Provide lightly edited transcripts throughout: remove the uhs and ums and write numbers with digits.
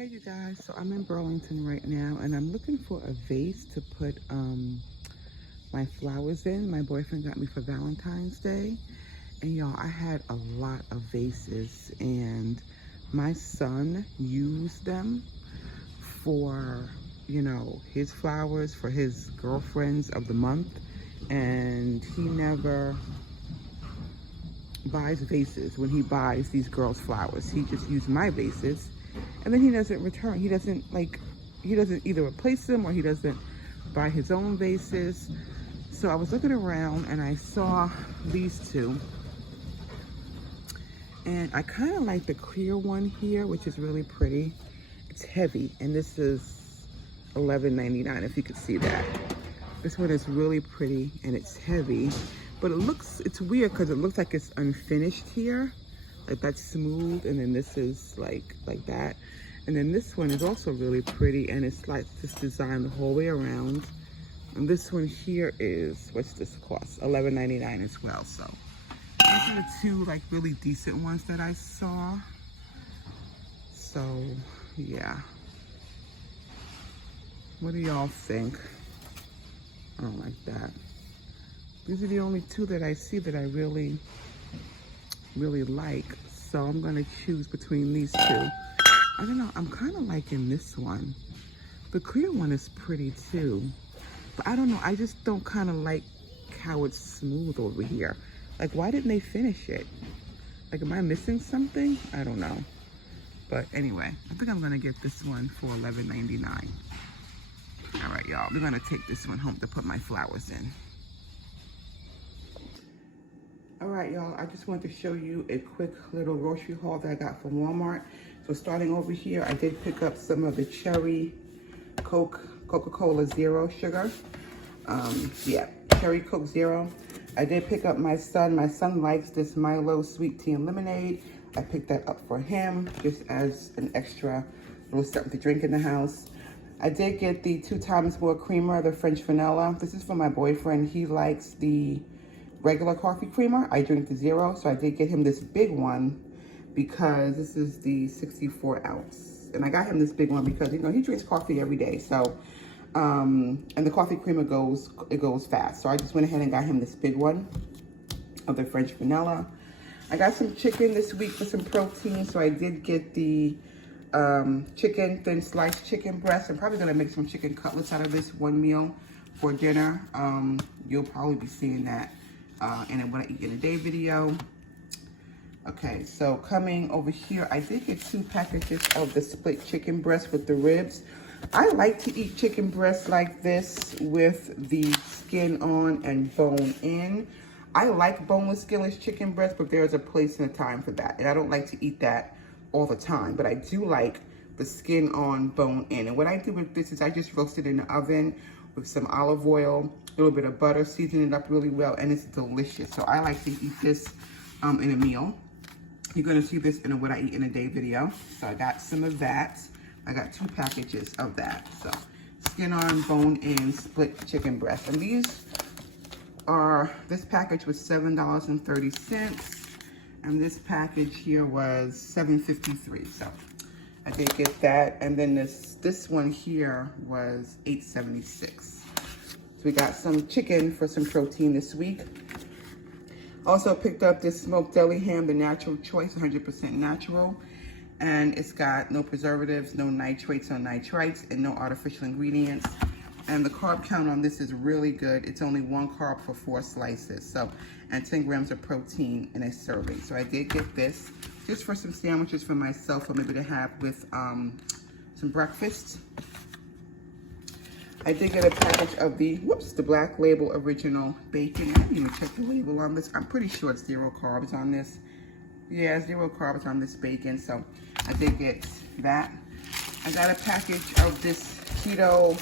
Hey you guys, so I'm in Burlington right now and I'm looking for a vase to put my flowers in. My boyfriend got me for Valentine's Day, and y'all, I had a lot of vases and my son used them for, his flowers for his girlfriends of the month, and he never buys vases when he buys these girls flowers. He just uses my vases, and then he doesn't return. He doesn't either replace them or he doesn't buy his own vases. So I was looking around and I saw these two, and I kind of like the clear one here, which is really pretty. It's heavy, and this is $11.99, if you could see that. This one is really pretty and it's heavy, but it's weird because it looks like it's unfinished here. Like that's smooth, and then this is like that. And then this one is also really pretty, and it's like this design the whole way around. And this one here is, what's this cost? $11.99 as well. So these are the two like really decent ones that I saw. So yeah. What do y'all think? I don't like that. These are the only two that I see that I really like. So I'm gonna choose between these two. I don't know, I'm kind of liking this one. The clear one is pretty too. But I don't know, I just don't kind of like how it's smooth over here. Like, why didn't they finish it? Like, am I missing something? I don't know. But anyway, I think I'm gonna get this one for $11.99. All right, y'all, we're gonna take this one home to put my flowers in. All right, y'all, I just wanted to show you a quick little grocery haul that I got from Walmart. So starting over here, I did pick up some of the Cherry Coca-Cola Zero sugar. Cherry Coke Zero. I did pick up my son. My son likes this Milo sweet tea and lemonade. I picked that up for him just as an extra little something to drink in the house. I did get the 2 times more creamer, the French vanilla. This is for my boyfriend. He likes the regular coffee creamer. I drink the zero, so I did get him this big one because this is the 64 ounce. And I got him this big one because, he drinks coffee every day. So, and the coffee creamer goes fast. So I just went ahead and got him this big one of the French vanilla. I got some chicken this week for some protein. So I did get the chicken, thin sliced chicken breast. I'm probably gonna make some chicken cutlets out of this one meal for dinner. You'll probably be seeing that in a What I Eat in a Day video. Okay, so coming over here, I did get 2 packages of the split chicken breast with the ribs. I like to eat chicken breast like this with the skin on and bone in. I like boneless, skinless chicken breast, but there's a place and a time for that. And I don't like to eat that all the time, but I do like the skin on, bone in. And what I do with this is I just roast it in the oven with some olive oil, a little bit of butter, season it up really well, and it's delicious. So I like to eat this in a meal. You're gonna see this in a What I Eat in a Day video. So I got some of that. I got 2 packages of that. So skin on, bone in, split chicken breast. And this package was $7.30. And this package here was $7.53. So I did get that. And then this one here was $8.76. So we got some chicken for some protein this week. Also picked up this smoked deli ham, the natural choice, 100% natural. And it's got no preservatives, no nitrates or nitrites, and no artificial ingredients. And the carb count on this is really good. It's only 1 carb for 4 slices. So, and 10 grams of protein in a serving. So I did get this just for some sandwiches for myself, or maybe to have with some breakfast. I did get a package of the Black Label Original Bacon. I didn't even check the label on this. I'm pretty sure it's 0 carbs on this. Yeah, 0 carbs on this bacon, so I did get that. I got a package of this Keto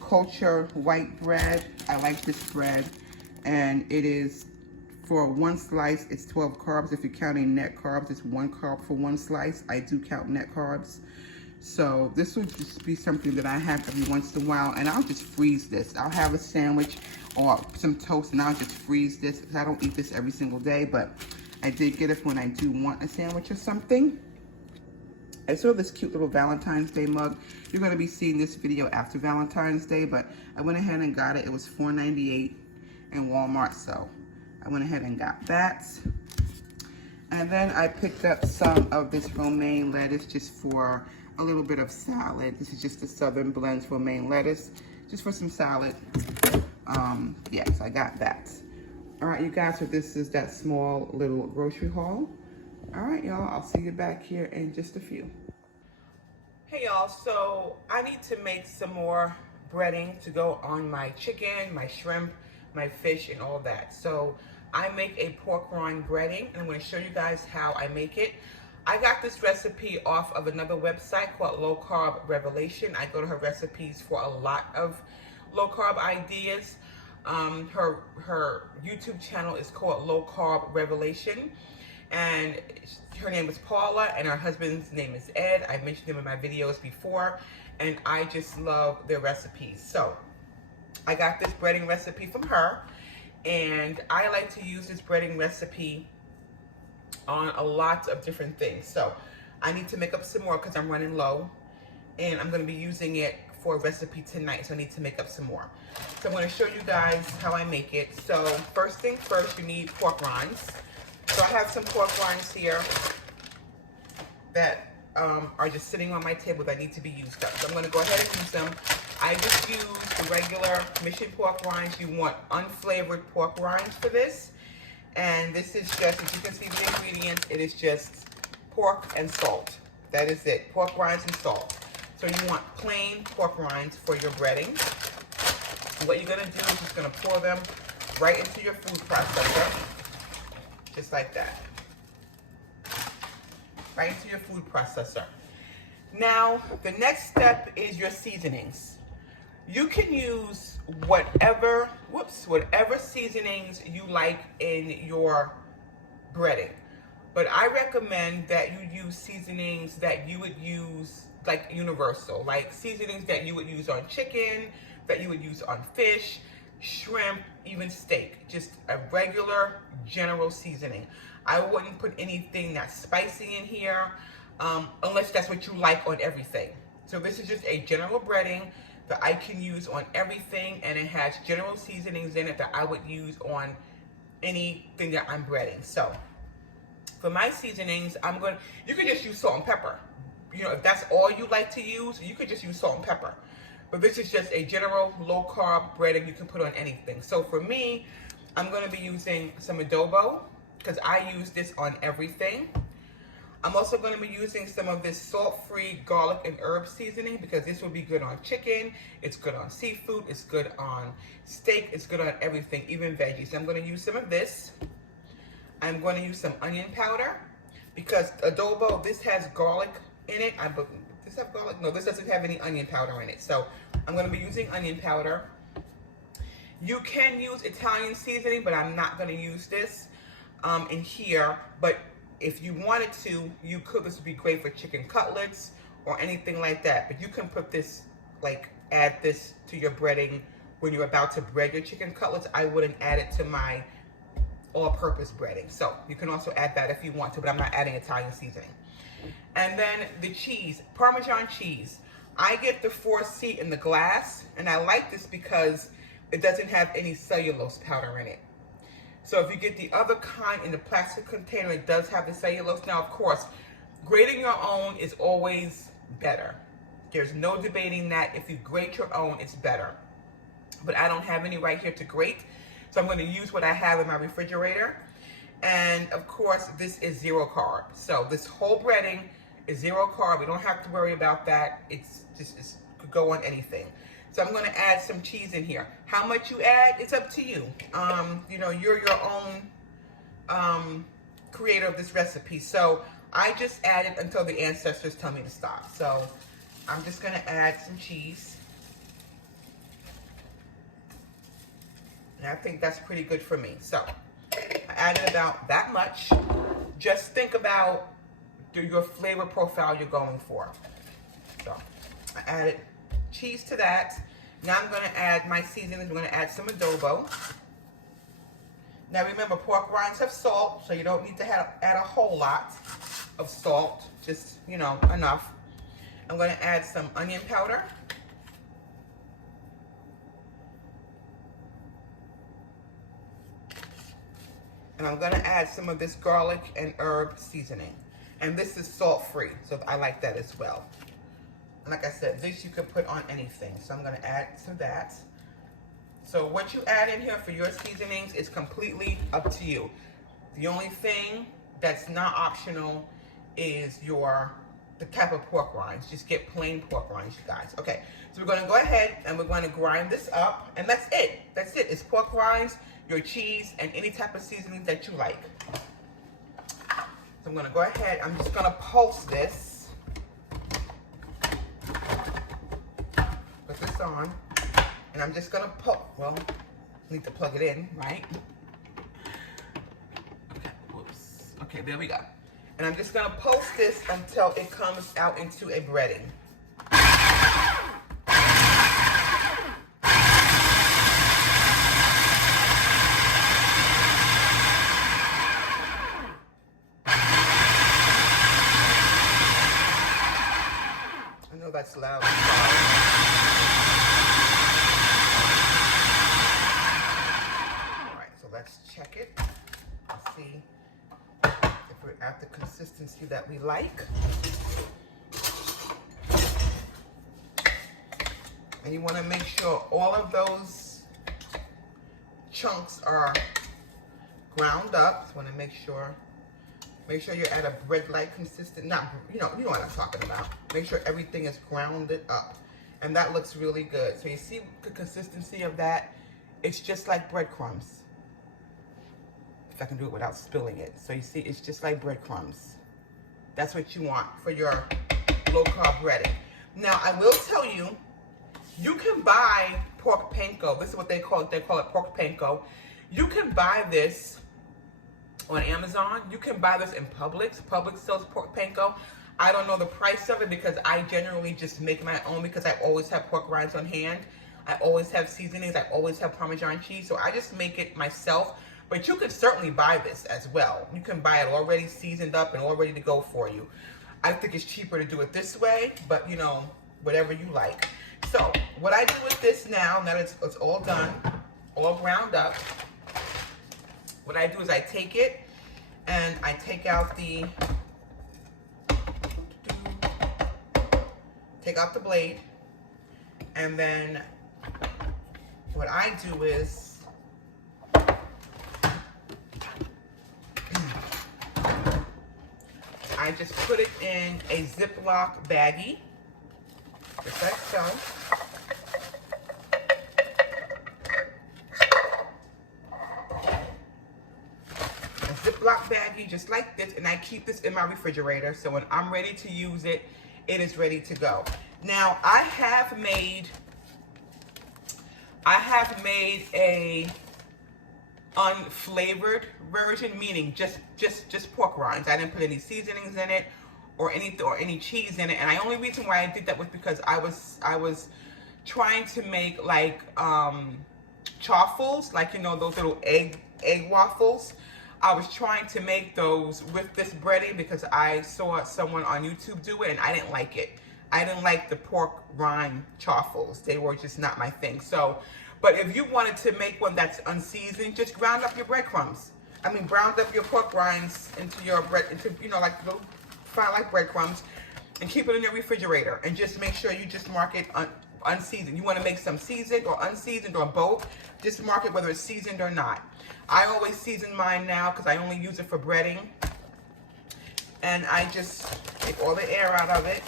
Culture white bread. I like this bread, and it is, for 1 slice, it's 12 carbs. If you're counting net carbs, it's 1 carb for 1 slice. I do count net carbs. So this would just be something that I have every once in a while, and I'll just freeze this. I'll have a sandwich or some toast, and I'll just freeze this, because I don't eat this every single day, but I did get it when I do want a sandwich or something. I saw this cute little Valentine's Day mug. You're gonna be seeing this video after Valentine's Day, but I went ahead and got it. It was $4.98 in Walmart, so I went ahead and got that. And then I picked up some of this romaine lettuce just for a little bit of salad. This is just the Southern Blends romaine lettuce, just for some salad. Yes, I got that. All right, you guys, so this is that small little grocery haul. All right, y'all, I'll see you back here in just a few. Hey, y'all, so I need to make some more breading to go on my chicken, my shrimp, my fish, and all that. So I make a pork rind breading, and I'm going to show you guys how I make it. I got this recipe off of another website called Low Carb Revelation. I go to her recipes for a lot of low carb ideas. Her YouTube channel is called Low Carb Revelation, and her name is Paula, and her husband's name is Ed. I mentioned them in my videos before, and I just love their recipes. So I got this breading recipe from her, and I like to use this breading recipe on a lot of different things. So I need to make up some more because I'm running low, and I'm going to be using it for a recipe tonight, so I need to make up some more. So I'm going to show you guys how I make it. So first thing first, you need pork rinds. So I have some pork rinds here that are just sitting on my table that need to be used up. So I'm going to go ahead and use them. I just use the regular Mission pork rinds. You want unflavored pork rinds for this. And this is just, as you can see the ingredients, it is just pork and salt. That is it, pork rinds and salt. So you want plain pork rinds for your breading. What you're gonna do is just gonna pour them right into your food processor, just like that. Right into your food processor. Now, the next step is your seasonings. You can use whatever seasonings you like in your breading. But I recommend that you use seasonings that you would use like universal, like seasonings that you would use on chicken, that you would use on fish, shrimp, even steak. Just a regular general seasoning. I wouldn't put anything that's spicy in here unless that's what you like on everything. So this is just a general breading that I can use on everything, and it has general seasonings in it that I would use on anything that I'm breading. So for my seasonings, you can just use salt and pepper. You know, if that's all you like to use, you could just use salt and pepper. But this is just a general low carb breading you can put on anything. So for me, I'm going to be using some adobo because I use this on everything. I'm also going to be using some of this salt-free garlic and herb seasoning because this will be good on chicken, it's good on seafood, it's good on steak, it's good on everything, even veggies. So I'm going to use some of this. I'm going to use some onion powder because adobo, this has garlic in it. Does this have garlic? No, this doesn't have any onion powder in it. So I'm going to be using onion powder. You can use Italian seasoning, but I'm not going to use this in here. But if you wanted to, you could. This would be great for chicken cutlets or anything like that. But you can put this, like add this to your breading when you're about to bread your chicken cutlets. I wouldn't add it to my all-purpose breading. So you can also add that if you want to, but I'm not adding Italian seasoning. And then the cheese, Parmesan cheese. I get the 4C in the glass, and I like this because it doesn't have any cellulose powder in it. So if you get the other kind in the plastic container, it does have the cellulose. Now, of course, grating your own is always better. There's no debating that. If you grate your own, it's better. But I don't have any right here to grate, so I'm going to use what I have in my refrigerator. And of course, this is 0 carb. So this whole breading is 0 carb. We don't have to worry about that. It could go on anything. So I'm going to add some cheese in here. How much you add, it's up to you. You know, you're your own creator of this recipe. So I just add it until the ancestors tell me to stop. So I'm just going to add some cheese. And I think that's pretty good for me. So I added about that much. Just think about your flavor profile you're going for. So I added cheese to that. Now I'm going to add my seasonings. I'm going to add some adobo. Now remember, pork rinds have salt, so you don't need to add a whole lot. of salt, just, you know, enough. I'm going to add some onion powder. And I'm going to add some of this garlic and herb seasoning. And this is salt-free, so I like that as well. And like I said, this you can put on anything. So I'm going to add some of that. So what you add in here for your seasonings is completely up to you. The only thing that's not optional is the type of pork rinds. Just get plain pork rinds, you guys. Okay, so we're going to go ahead and we're going to grind this up, and that's it. That's it. It's pork rinds, your cheese, and any type of seasoning that you like. So I'm going to go ahead. I'm just going to pulse this. Put this on, and I'm just going to well, need to plug it in, right? Okay, whoops. Okay, there we go. And I'm just gonna pulse this until it comes out into a breading. I know that's loud. All right, so let's check it. Let's see if we're at the consistency that we like. And you want to make sure all of those chunks are ground up. So want to make sure you're at a bread-like consistent, you know what I'm talking about. Make sure everything is grounded up. And that looks really good. So you see the consistency of that? It's just like breadcrumbs. If I can do it without spilling it. So you see, it's just like breadcrumbs. That's what you want for your low-carb breading. Now, I will tell you, you can buy pork panko. This is what they call it. They call it pork panko. You can buy this on Amazon. You can buy this in Publix. Publix sells pork panko. I don't know the price of it because I generally just make my own because I always have pork rinds on hand. I always have seasonings. I always have Parmesan cheese. So I just make it myself. But you could certainly buy this as well. You can buy it already seasoned up and all ready to go for you. I think it's cheaper to do it this way, but you know, whatever you like. So what I do with this now that it's all done, all ground up, what I do is I take it and I take out the blade, and then what I do is I just put it in a Ziploc baggie, just like so. A Ziploc baggie, just like this, and I keep this in my refrigerator, so when I'm ready to use it, it is ready to go. Now, I have made a unflavored version, meaning just pork rinds. I didn't put any seasonings in it or any cheese in it. And the only reason why I did that was because I was trying to make like chaffles, like, you know, those little egg waffles. I was trying to make those with this breading because I saw someone on YouTube do it and I didn't like it. I didn't like the pork rind chaffles. They were just not my thing. So, but if you wanted to make one that's unseasoned, just ground up your breadcrumbs. I mean, ground up your pork rinds into your bread, you know, like little fine like breadcrumbs, and keep it in your refrigerator. And just make sure you just mark it unseasoned. You want to make some seasoned or unseasoned or both. Just mark it whether it's seasoned or not. I always season mine now because I only use it for breading. And I just take all the air out of it.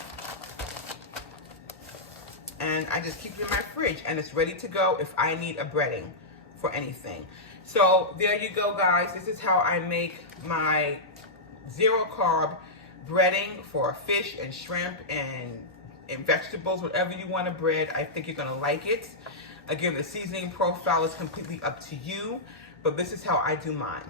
And I just keep it in my fridge, and it's ready to go if I need a breading for anything. So there you go, guys. This is how I make my zero carb breading for fish and shrimp and vegetables, whatever you want to bread. I think you're gonna like it. Again, the seasoning profile is completely up to you, but this is how I do mine.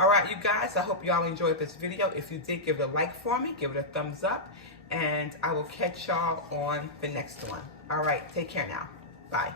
All right, you guys, I hope y'all enjoyed this video. If you did, give it a like for me, give it a thumbs up, and I will catch y'all on the next one. All right, take care now. Bye.